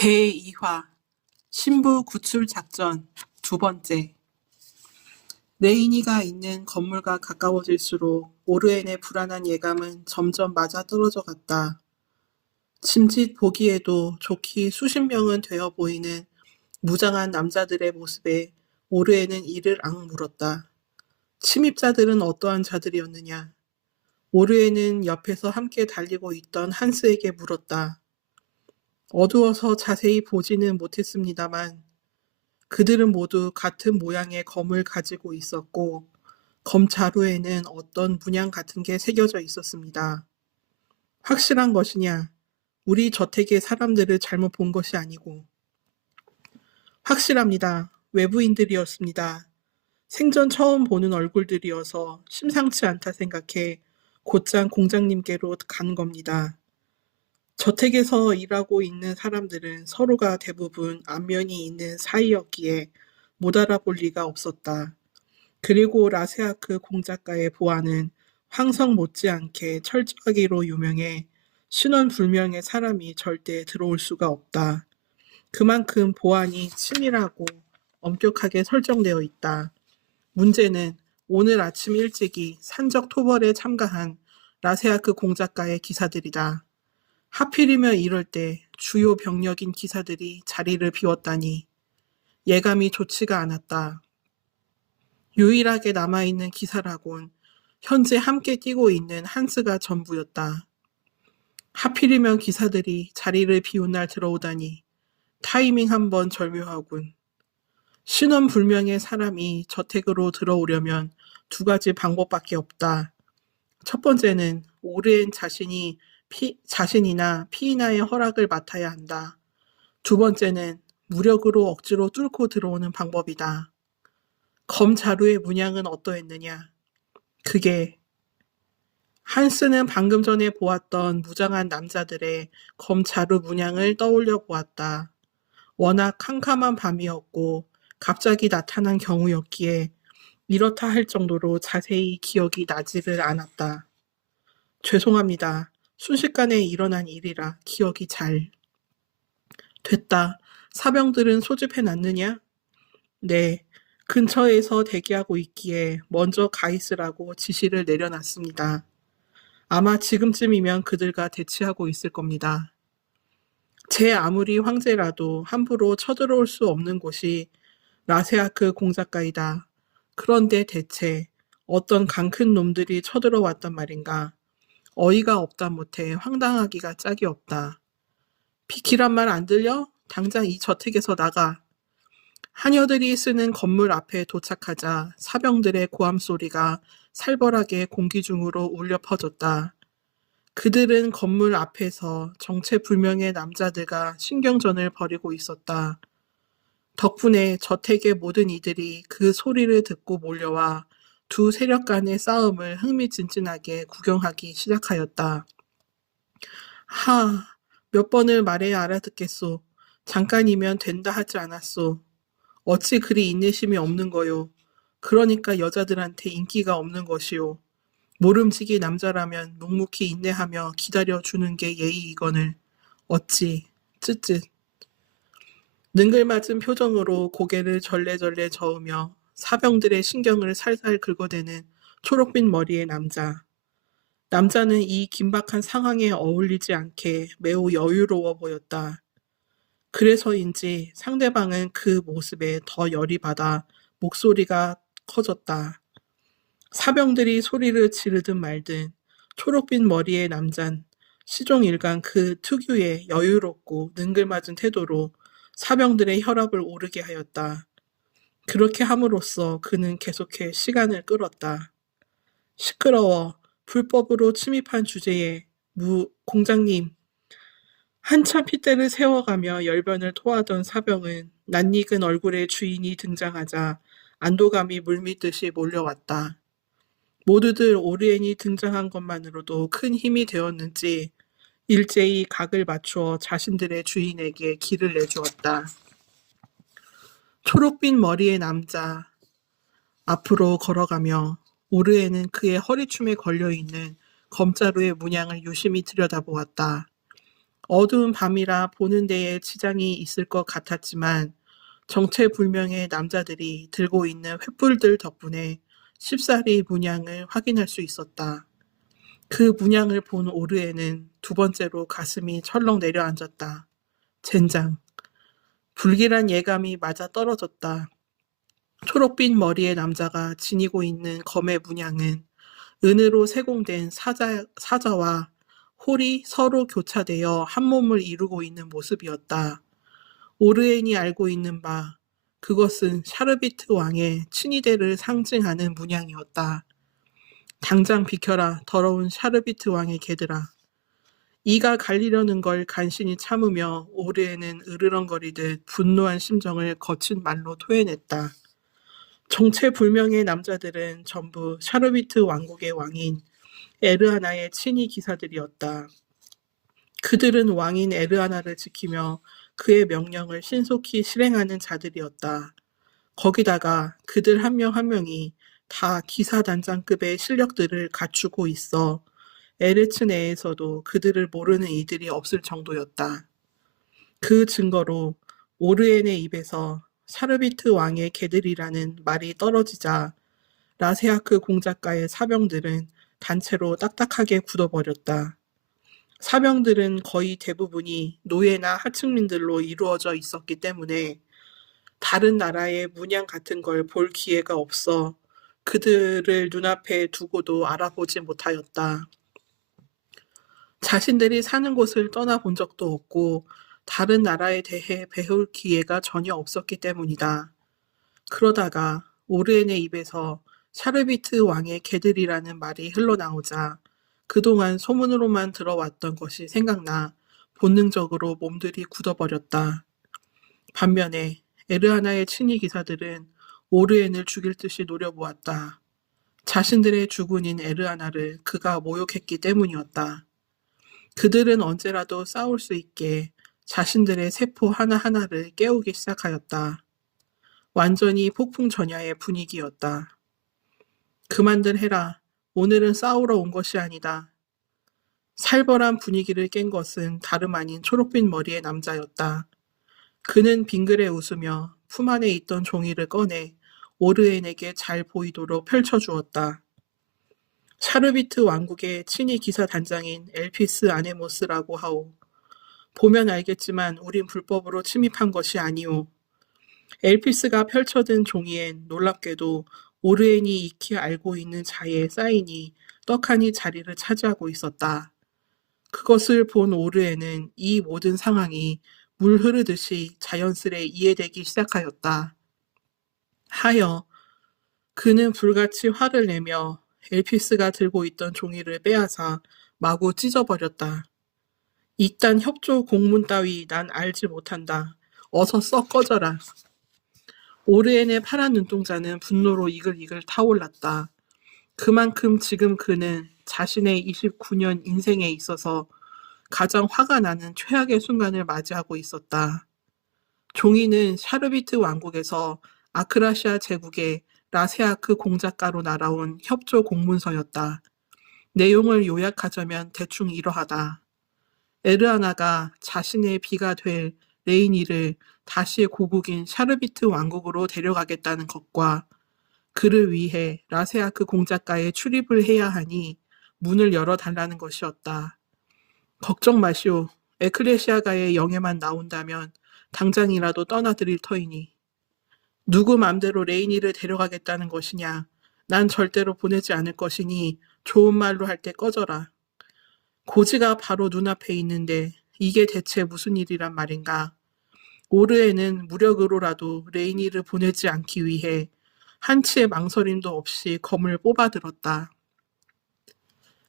제2화 신부 구출 작전 두 번째. 레이니가 있는 건물과 가까워질수록 오르엔의 불안한 예감은 점점 맞아떨어져 갔다. 짐짓 보기에도 좋기 수십 명은 되어 보이는 무장한 남자들의 모습에 오르엔은 이를 악물었다. 침입자들은 어떠한 자들이었느냐? 오르엔은 옆에서 함께 달리고 있던 한스에게 물었다. 어두워서 자세히 보지는 못했습니다만 그들은 모두 같은 모양의 검을 가지고 있었고 검 자루에는 어떤 문양 같은 게 새겨져 있었습니다. 확실한 것이냐? 우리 저택의 사람들을 잘못 본 것이 아니고. 확실합니다. 외부인들이었습니다. 생전 처음 보는 얼굴들이어서 심상치 않다 생각해 곧장 공장님께로 간 겁니다. 저택에서 일하고 있는 사람들은 서로가 대부분 안면이 있는 사이였기에 못 알아볼 리가 없었다. 그리고 라세아크 공작가의 보안은 황성 못지않게 철저하기로 유명해 신원불명의 사람이 절대 들어올 수가 없다. 그만큼 보안이 치밀하고 엄격하게 설정되어 있다. 문제는 오늘 아침 일찍이 산적 토벌에 참가한 라세아크 공작가의 기사들이다. 하필이면 이럴 때 주요 병력인 기사들이 자리를 비웠다니 예감이 좋지가 않았다. 유일하게 남아있는 기사라곤 현재 함께 뛰고 있는 한스가 전부였다. 하필이면 기사들이 자리를 비운 날 들어오다니 타이밍 한번 절묘하군. 신원불명의 사람이 저택으로 들어오려면 두 가지 방법밖에 없다. 첫 번째는 오르엔 자신이나 피이나의 허락을 맡아야 한다. 두 번째는 무력으로 억지로 뚫고 들어오는 방법이다. 검 자루의 문양은 어떠했느냐? 그게 한스는 방금 전에 보았던 무장한 남자들의 검 자루 문양을 떠올려 보았다. 워낙 캄캄한 밤이었고 갑자기 나타난 경우였기에 이렇다 할 정도로 자세히 기억이 나지를 않았다. 죄송합니다. 순식간에 일어난 일이라 기억이 잘. 됐다. 사병들은 소집해놨느냐? 네. 근처에서 대기하고 있기에 먼저 가 있으라고 지시를 내려놨습니다. 아마 지금쯤이면 그들과 대치하고 있을 겁니다. 제 아무리 황제라도 함부로 쳐들어올 수 없는 곳이 라세아크 공작가이다. 그런데 대체 어떤 강큰 놈들이 쳐들어왔단 말인가? 어이가 없다 못해 황당하기가 짝이 없다. 비키란 말 안 들려? 당장 이 저택에서 나가. 하녀들이 쓰는 건물 앞에 도착하자 사병들의 고함 소리가 살벌하게 공기 중으로 울려 퍼졌다. 그들은 건물 앞에서 정체불명의 남자들과 신경전을 벌이고 있었다. 덕분에 저택의 모든 이들이 그 소리를 듣고 몰려와 두 세력 간의 싸움을 흥미진진하게 구경하기 시작하였다. 하, 몇 번을 말해야 알아듣겠소. 잠깐이면 된다 하지 않았소. 어찌 그리 인내심이 없는 거요. 그러니까 여자들한테 인기가 없는 것이요. 모름지기 남자라면 묵묵히 인내하며 기다려주는 게 예의이거늘. 어찌, 쯧쯧. 능글맞은 표정으로 고개를 절레절레 저으며 사병들의 신경을 살살 긁어대는 초록빛 머리의 남자. 남자는 이 긴박한 상황에 어울리지 않게 매우 여유로워 보였다. 그래서인지 상대방은 그 모습에 더 열이 받아 목소리가 커졌다. 사병들이 소리를 지르든 말든 초록빛 머리의 남잔 시종일관 그 특유의 여유롭고 능글맞은 태도로 사병들의 혈압을 오르게 하였다. 그렇게 함으로써 그는 계속해 시간을 끌었다. 시끄러워. 불법으로 침입한 주제에 공장님. 한참 핏대를 세워가며 열변을 토하던 사병은 낯익은 얼굴의 주인이 등장하자 안도감이 물밀듯이 몰려왔다. 모두들 오르엔이 등장한 것만으로도 큰 힘이 되었는지 일제히 각을 맞추어 자신들의 주인에게 길을 내주었다. 초록빛 머리의 남자 앞으로 걸어가며 오르엔은 그의 허리춤에 걸려있는 검자루의 문양을 유심히 들여다보았다. 어두운 밤이라 보는 데에 지장이 있을 것 같았지만 정체불명의 남자들이 들고 있는 횃불들 덕분에 쉽사리 문양을 확인할 수 있었다. 그 문양을 본 오르에는 두 번째로 가슴이 철렁 내려앉았다. 젠장. 불길한 예감이 맞아 떨어졌다. 초록빛 머리의 남자가 지니고 있는 검의 문양은 은으로 세공된 사자와 홀이 서로 교차되어 한 몸을 이루고 있는 모습이었다. 오르엔이 알고 있는 바, 그것은 샤르비트 왕의 친위대를 상징하는 문양이었다. 당장 비켜라, 더러운 샤르비트 왕의 개들아. 이가 갈리려는 걸 간신히 참으며 오르엔은 으르렁거리듯 분노한 심정을 거친 말로 토해냈다. 정체불명의 남자들은 전부 샤르비트 왕국의 왕인 에르하나의 친위 기사들이었다. 그들은 왕인 에르하나를 지키며 그의 명령을 신속히 실행하는 자들이었다. 거기다가 그들 한 명 한 명이 다 기사단장급의 실력들을 갖추고 있어 에르츠 내에서도 그들을 모르는 이들이 없을 정도였다. 그 증거로 오르엔의 입에서 샤르비트 왕의 개들이라는 말이 떨어지자 라세아크 공작가의 사병들은 단체로 딱딱하게 굳어버렸다. 사병들은 거의 대부분이 노예나 하층민들로 이루어져 있었기 때문에 다른 나라의 문양 같은 걸 볼 기회가 없어 그들을 눈앞에 두고도 알아보지 못하였다. 자신들이 사는 곳을 떠나본 적도 없고 다른 나라에 대해 배울 기회가 전혀 없었기 때문이다. 그러다가 오르엔의 입에서 샤르비트 왕의 개들이라는 말이 흘러나오자 그동안 소문으로만 들어왔던 것이 생각나 본능적으로 몸들이 굳어버렸다. 반면에 에르하나의 친위 기사들은 오르엔을 죽일 듯이 노려보았다. 자신들의 주군인 에르하나를 그가 모욕했기 때문이었다. 그들은 언제라도 싸울 수 있게 자신들의 세포 하나하나를 깨우기 시작하였다. 완전히 폭풍전야의 분위기였다. 그만들 해라. 오늘은 싸우러 온 것이 아니다. 살벌한 분위기를 깬 것은 다름 아닌 초록빛 머리의 남자였다. 그는 빙그레 웃으며 품 안에 있던 종이를 꺼내 오르엔에게 잘 보이도록 펼쳐주었다. 샤르비트 왕국의 친위 기사 단장인 엘피스 아네모스라고 하오. 보면 알겠지만 우린 불법으로 침입한 것이 아니오. 엘피스가 펼쳐든 종이엔 놀랍게도 오르엔이 익히 알고 있는 자의 사인이 떡하니 자리를 차지하고 있었다. 그것을 본 오르엔은 이 모든 상황이 물 흐르듯이 자연스레 이해되기 시작하였다. 하여 그는 불같이 화를 내며 엘피스가 들고 있던 종이를 빼앗아 마구 찢어버렸다. 이딴 협조 공문 따위 난 알지 못한다. 어서 썩 꺼져라. 오르엔의 파란 눈동자는 분노로 이글이글 타올랐다. 그만큼 지금 그는 자신의 29년 인생에 있어서 가장 화가 나는 최악의 순간을 맞이하고 있었다. 종이는 샤르비트 왕국에서 아크라시아 제국의 라세아크 공작가로 날아온 협조 공문서였다. 내용을 요약하자면 대충 이러하다. 에르하나가 자신의 비가 될 레이니를 다시 고국인 샤르비트 왕국으로 데려가겠다는 것과 그를 위해 라세아크 공작가에 출입을 해야 하니 문을 열어달라는 것이었다. 걱정 마시오. 에클레시아가의 영에만 나온다면 당장이라도 떠나드릴 터이니. 누구 맘대로 레이니를 데려가겠다는 것이냐. 난 절대로 보내지 않을 것이니 좋은 말로 할 때 꺼져라. 고지가 바로 눈앞에 있는데 이게 대체 무슨 일이란 말인가. 오르에는 무력으로라도 레이니를 보내지 않기 위해 한치의 망설임도 없이 검을 뽑아들었다.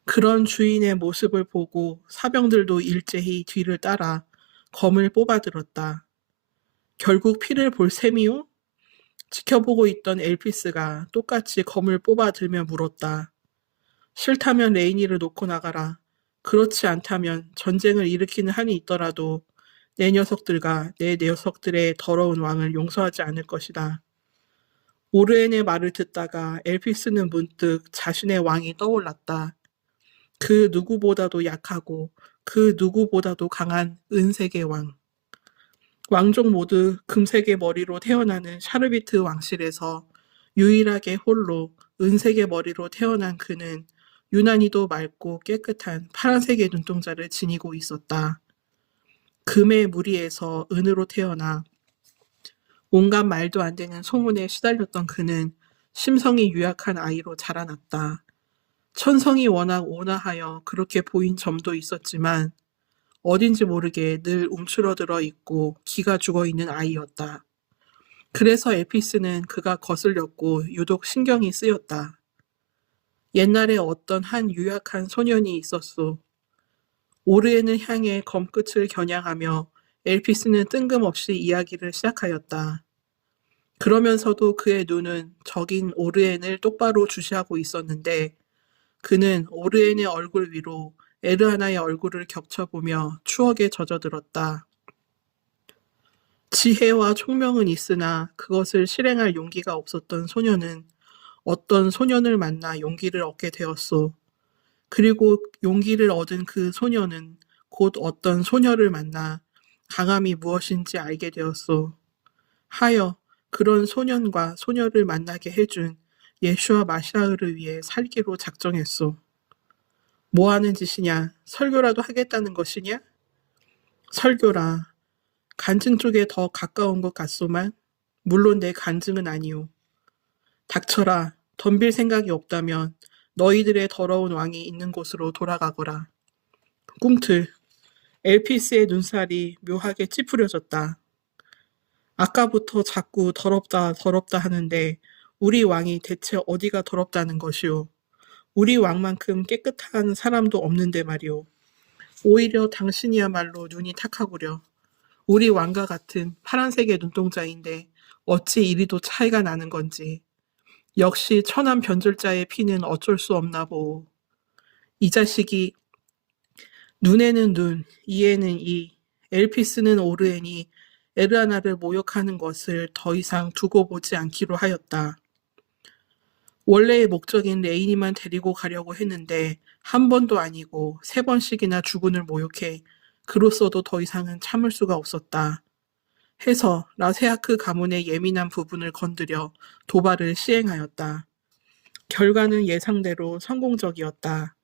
그런 주인의 모습을 보고 사병들도 일제히 뒤를 따라 검을 뽑아들었다. 결국 피를 볼 셈이요? 지켜보고 있던 엘피스가 똑같이 검을 뽑아들며 물었다. 싫다면 레이니를 놓고 나가라. 그렇지 않다면 전쟁을 일으키는 한이 있더라도 내 녀석들과 내 녀석들의 더러운 왕을 용서하지 않을 것이다. 오르엔의 말을 듣다가 엘피스는 문득 자신의 왕이 떠올랐다. 그 누구보다도 약하고 그 누구보다도 강한 은색의 왕. 왕족 모두 금색의 머리로 태어나는 샤르비트 왕실에서 유일하게 홀로 은색의 머리로 태어난 그는 유난히도 맑고 깨끗한 파란색의 눈동자를 지니고 있었다. 금의 무리에서 은으로 태어나 온갖 말도 안 되는 소문에 시달렸던 그는 심성이 유약한 아이로 자라났다. 천성이 워낙 온화하여 그렇게 보인 점도 있었지만 어딘지 모르게 늘 움츠러들어 있고 기가 죽어 있는 아이였다. 그래서 에피스는 그가 거슬렸고 유독 신경이 쓰였다. 옛날에 어떤 한 유약한 소년이 있었소. 오르엔을 향해 검끝을 겨냥하며 엘피스는 뜬금없이 이야기를 시작하였다. 그러면서도 그의 눈은 적인 오르엔을 똑바로 주시하고 있었는데 그는 오르엔의 얼굴 위로 에르하나의 얼굴을 겹쳐보며 추억에 젖어들었다. 지혜와 총명은 있으나 그것을 실행할 용기가 없었던 소년은 어떤 소년을 만나 용기를 얻게 되었소. 그리고 용기를 얻은 그 소년은 곧 어떤 소녀를 만나 강함이 무엇인지 알게 되었소. 하여 그런 소년과 소녀를 만나게 해준 예슈와 마시아를 위해 살기로 작정했소. 뭐 하는 짓이냐? 설교라도 하겠다는 것이냐? 설교라. 간증 쪽에 더 가까운 것 같소만 물론 내 간증은 아니오. 닥쳐라. 덤빌 생각이 없다면 너희들의 더러운 왕이 있는 곳으로 돌아가거라. 꿈틀. 엘피스의 눈살이 묘하게 찌푸려졌다. 아까부터 자꾸 더럽다 더럽다 하는데 우리 왕이 대체 어디가 더럽다는 것이오. 우리 왕만큼 깨끗한 사람도 없는데 말이오. 오히려 당신이야말로 눈이 탁하구려. 우리 왕과 같은 파란색의 눈동자인데 어찌 이리도 차이가 나는 건지. 역시 천한 변절자의 피는 어쩔 수 없나 보오. 이 자식이 눈에는 눈, 이에는 이, 엘피스는 오르엔이 에르하나를 모욕하는 것을 더 이상 두고 보지 않기로 하였다. 원래의 목적인 레이니만 데리고 가려고 했는데 한 번도 아니고 3번씩이나 주군을 모욕해 그로써도 더 이상은 참을 수가 없었다. 해서 라세아크 가문의 예민한 부분을 건드려 도발을 시행하였다. 결과는 예상대로 성공적이었다.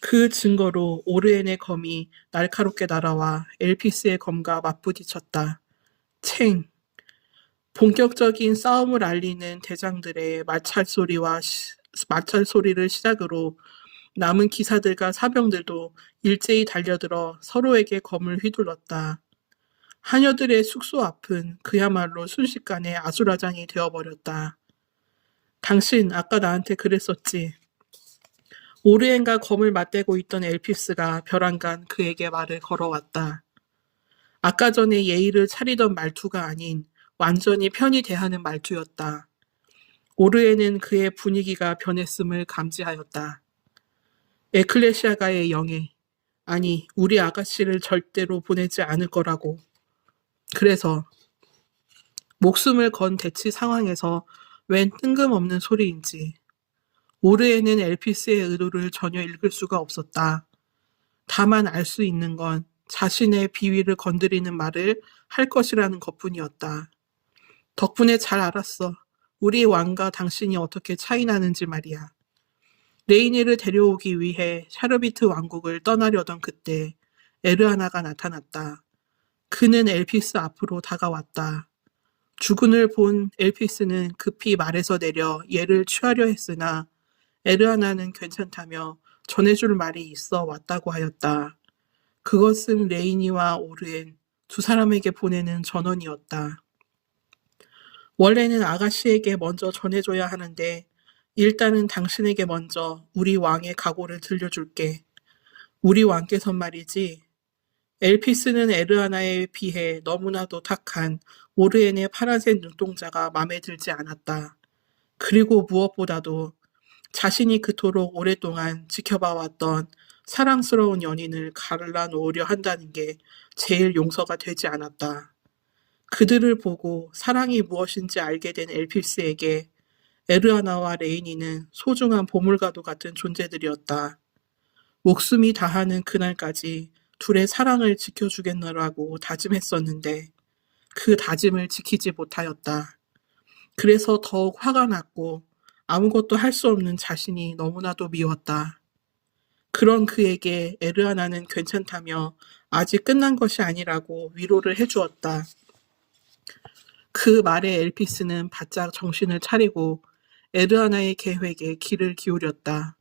그 증거로 오르엔의 검이 날카롭게 날아와 엘피스의 검과 맞부딪혔다. 챙! 본격적인 싸움을 알리는 대장들의 마찰 소리를 시작으로 남은 기사들과 사병들도 일제히 달려들어 서로에게 검을 휘둘렀다. 하녀들의 숙소 앞은 그야말로 순식간에 아수라장이 되어버렸다. 당신 아까 나한테 그랬었지. 오르엔과 검을 맞대고 있던 엘피스가 벼랑간 그에게 말을 걸어왔다. 아까 전에 예의를 차리던 말투가 아닌 완전히 편히 대하는 말투였다. 오르엔은 그의 분위기가 변했음을 감지하였다. 에클레시아가의 영예, 아니 우리 아가씨를 절대로 보내지 않을 거라고. 그래서 목숨을 건 대치 상황에서 웬 뜬금없는 소리인지. 오르엔은 엘피스의 의도를 전혀 읽을 수가 없었다. 다만 알 수 있는 건 자신의 비위를 건드리는 말을 할 것이라는 것뿐이었다. 덕분에 잘 알았어. 우리 왕과 당신이 어떻게 차이 나는지 말이야. 레이니를 데려오기 위해 샤르비트 왕국을 떠나려던 그때 에르하나가 나타났다. 그는 엘피스 앞으로 다가왔다. 주군을 본 엘피스는 급히 말에서 내려 얘를 취하려 했으나 에르하나는 괜찮다며 전해줄 말이 있어 왔다고 하였다. 그것은 레이니와 오르엔 두 사람에게 보내는 전원이었다. 원래는 아가씨에게 먼저 전해줘야 하는데 일단은 당신에게 먼저 우리 왕의 각오를 들려줄게. 우리 왕께선 말이지. 엘피스는 에르하나에 비해 너무나도 탁한 오르엔의 파란색 눈동자가 마음에 들지 않았다. 그리고 무엇보다도 자신이 그토록 오랫동안 지켜봐왔던 사랑스러운 연인을 갈라놓으려 한다는 게 제일 용서가 되지 않았다. 그들을 보고 사랑이 무엇인지 알게 된 엘피스에게 에르하나와 레이니는 소중한 보물과도 같은 존재들이었다. 목숨이 다하는 그날까지 둘의 사랑을 지켜주겠노라고 다짐했었는데 그 다짐을 지키지 못하였다. 그래서 더욱 화가 났고 아무것도 할 수 없는 자신이 너무나도 미웠다. 그런 그에게 에르아나는 괜찮다며 아직 끝난 것이 아니라고 위로를 해주었다. 그 말에 엘피스는 바짝 정신을 차리고 에르아나의 계획에 귀를 기울였다.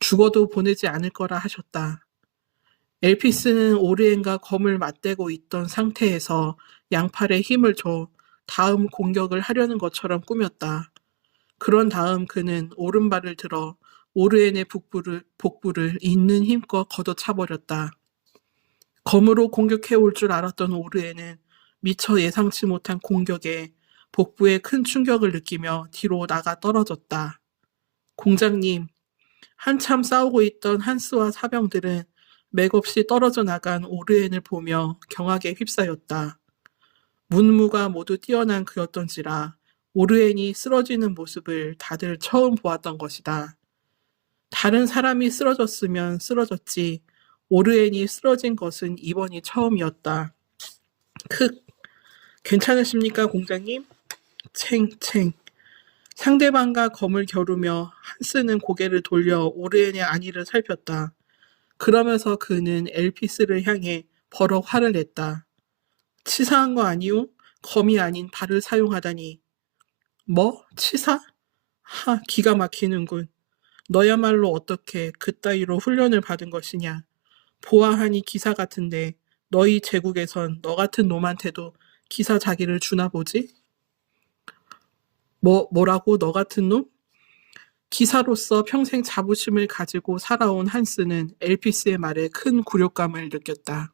죽어도 보내지 않을 거라 하셨다. 엘피스는 오르엔과 검을 맞대고 있던 상태에서 양팔에 힘을 줘 다음 공격을 하려는 것처럼 꾸몄다. 그런 다음 그는 오른발을 들어 오르엔의 복부를 있는 힘껏 걷어차버렸다. 검으로 공격해 올 줄 알았던 오르엔은 미처 예상치 못한 공격에 복부에 큰 충격을 느끼며 뒤로 나가 떨어졌다. 공장님, 한참 싸우고 있던 한스와 사병들은 맥없이 떨어져 나간 오르엔을 보며 경악에 휩싸였다. 문무가 모두 뛰어난 그였던지라 오르엔이 쓰러지는 모습을 다들 처음 보았던 것이다. 다른 사람이 쓰러졌으면 쓰러졌지 오르엔이 쓰러진 것은 이번이 처음이었다. 크, 괜찮으십니까, 공장님? 챙챙. 상대방과 검을 겨루며 한스는 고개를 돌려 오르엔의 안위를 살폈다. 그러면서 그는 엘피스를 향해 버럭 화를 냈다. 치사한 거 아니오? 검이 아닌 발을 사용하다니. 뭐? 치사? 하, 기가 막히는군. 너야말로 어떻게 그따위로 훈련을 받은 것이냐. 보아하니 기사 같은데 너희 제국에선 너 같은 놈한테도 기사 자기를 주나 보지? 뭐라고 너 같은 놈? 기사로서 평생 자부심을 가지고 살아온 한스는 엘피스의 말에 큰 굴욕감을 느꼈다.